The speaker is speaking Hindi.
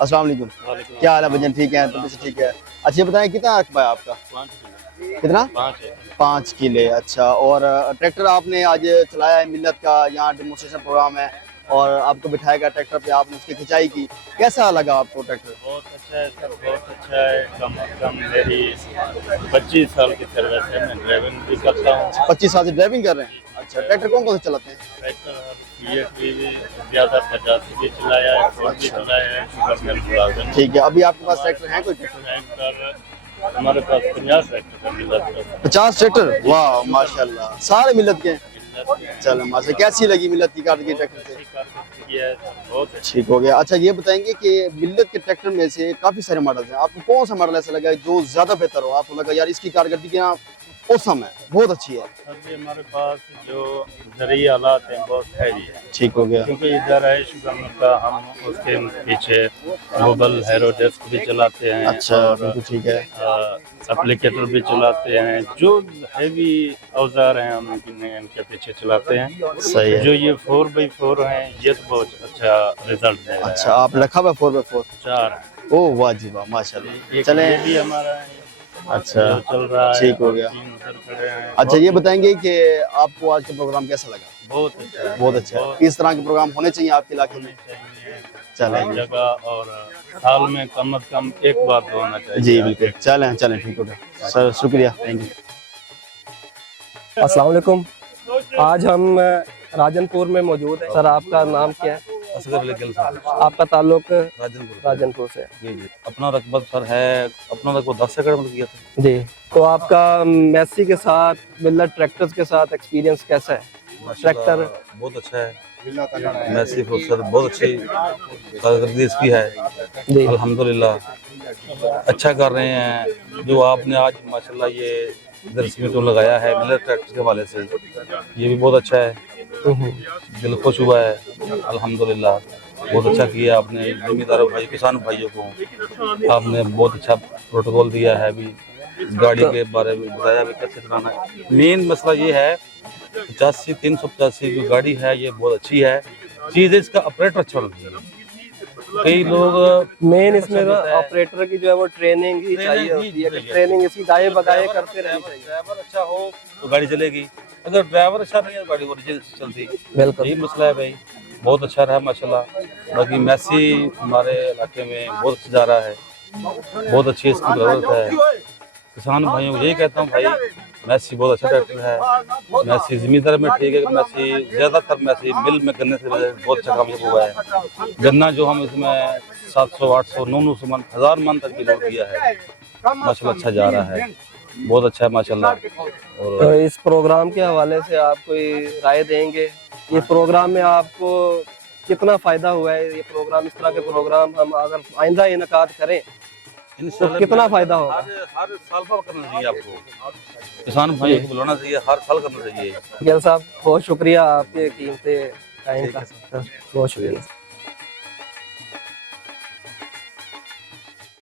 अस्सलाम वालेकुम। क्या हाल है भजन, ठीक है? तबीयत से ठीक है? अच्छा ये बताएं कितना रकबा है आपका? 5 कितना? 5 है। 5 किले। अच्छा, और ट्रैक्टर आपने आज चलाया है मिल्लत का, यहाँ डेमोस्ट्रेशन प्रोग्राम है और आपको बिठाएगा ट्रैक्टर पे, आपने उसकी खिंचाई की, कैसा लगा आपको ट्रैक्टर? बहुत अच्छा है सर, बहुत अच्छा है। कम से कम मेरी 25 साल की सर्विस है, मैं ड्राइविंग भी करता हूँ। 25 साल से ड्राइविंग कर रहे हैं? अच्छा, ट्रैक्टर कौन कौन से चलाते हैं? ट्रैक्टर PSV भी ज़्यादा 85 भी चलाया है, 4 भी चलाया है, शुगर मिल प्लाजन। ठीक है, अभी आपके पास ट्रैक्टर है कोई ट्रैक्टर? ट्रैक्टर हमारे पास 50 ट्रैक्टर का मिला 50 ट्रैक्टर? वाह माशाल्लाह, सारे मिल्लत के हैं। चलो माशा, कैसी लगी मिल्लत की कार की ट्रैक्टर से? बहुत अच्छा। ठीक हो गया। अच्छा ये बताएंगे कि मिल्लत के ट्रैक्टर में से काफी सारे मॉडल हैं, आपको कौन सा मॉडल ऐसा लगा जो ज्यादा बेहतर हो, आपको लगा यार इसकी कारकर्दगी के यहाँ औसम है, बहुत अच्छी है? अभी हमारे पास जो ज़रिए हालात हैं बहुत हैवी है, ठीक हो गया। क्योंकि इधर है शुगर का, हम उसके पीछे मोबाइल हैरो डेस्क भी चलाते हैं। अच्छा, और बिल्कुल ठीक है। एप्लीकेटर भी चलाते हैं, जो हैवी औजार हैं हम इनके पीछे चलाते हैं। सही है। जो ये 4x4 हैं, ये तो बहुत अच्छा रिजल्ट दे रहा है। अच्छा, आप रखा हुआ 4x4? 4 ओह वाह जी वाह माशाल्लाह। चले, चले। ये भी हमारा है, अच्छा, जो चल रहा है। ठीक हो गया। 3 उधर खड़े हैं। अच्छा ये बताएंगे कि आपको आज का प्रोग्राम कैसा लगा? बहुत अच्छा है, बहुत अच्छा है। इस तरह के प्रोग्राम होने चाहिए आपके इलाके में? चाहिए चलें हर जगह, और साल में कम से कम एक बार तो होना चाहिए। जी बिल्कुल, चलें चलें, ठीक हो गया सर, शुक्रिया, थैंक यू। अस्सलाम वालेकुम। आज हम राजनपुर में मौजूद हैं। सर आपका नाम क्या है? असगर अली गिल साहब, आपका ताल्लुक राजनपुर। राजनपुर से? जी जी, अपना रकबा सर है, अपना रकबा 10 एकड़ में किया था। जी, तो आपका मेसी के साथ, मिल्लत ट्रैक्टर्स के साथ एक्सपीरियंस कैसा है? माशाल्लाह, ट्रैक्टर बहुत अच्छा है। मैसी फुर्सत बहुत अच्छी कारकर्दगी इसकी है, जी अल्हम्दुलिल्लाह अच्छा कर रहे हैं। जो आपने आज माशाल्लाह ये दरसी में तो लगाया है मिलर ट्रैक्टर के हवाले से, ये भी बहुत अच्छा है, दिल खुश हुआ है अल्हम्दुलिल्लाह। बहुत अच्छा किया आपने, जमींदारों भाई किसान भाइयों को आपने बहुत अच्छा प्रोटोकॉल दिया है। अभी गाड़ी के बारे में बताया भी कैसे चलाना है। मेन मसला ये है 85 जो गाड़ी है ये बहुत अच्छी है, चीज़ है इसका ऑपरेटर अच्छा होना चाहिए। कई लोग मेन इसमें ऑपरेटर की जो है वो ट्रेनिंग ही चाहिए होती है, कि ट्रेनिंग इसकी गाये बगाये करते रहनी चाहिए। ड्राइवर अच्छा हो तो गाड़ी चलेगी, अगर ड्राइवर अच्छा नहीं है तो गाड़ी ओरिजिनल से चलती। बिल्कुल। यही मसला है भाई, बहुत अच्छा रहा माशाल्लाह। बाकी मैसी हमारे इलाके में बहुत अच्छा जा रहा है, बहुत अच्छी इसकी जरूरत है। किसान भाइयों को यही कहता हूँ भाई, मैसी बहुत अच्छा ट्रैक्टर है। मैसी जमींदार में ठीक है, मैसी ज्यादातर मैसी मिल में गन्ने से बहुत अच्छा काम हुआ है। गन्ना जो हम इसमें 700 800 900 मन 1000 मन तक की लोड किया है, माशाल्लाह अच्छा जा रहा है, बहुत अच्छा है माशाल्लाह। और तो इस प्रोग्राम के हवाले से आप कोई राय देंगे? ये प्रोग्राम में आपको कितना फायदा हुआ है? ये प्रोग्राम, इस तरह के प्रोग्राम हम अगर आइंदा इनकाद करें तो कितना फायदा होगा? हर साल पर करना चाहिए आपको, किसान भाई को बुलाना चाहिए, हर साल करना चाहिए। गिल साहब बहुत शुक्रिया आपके कीमती टाइम का, बहुत शुक्रिया।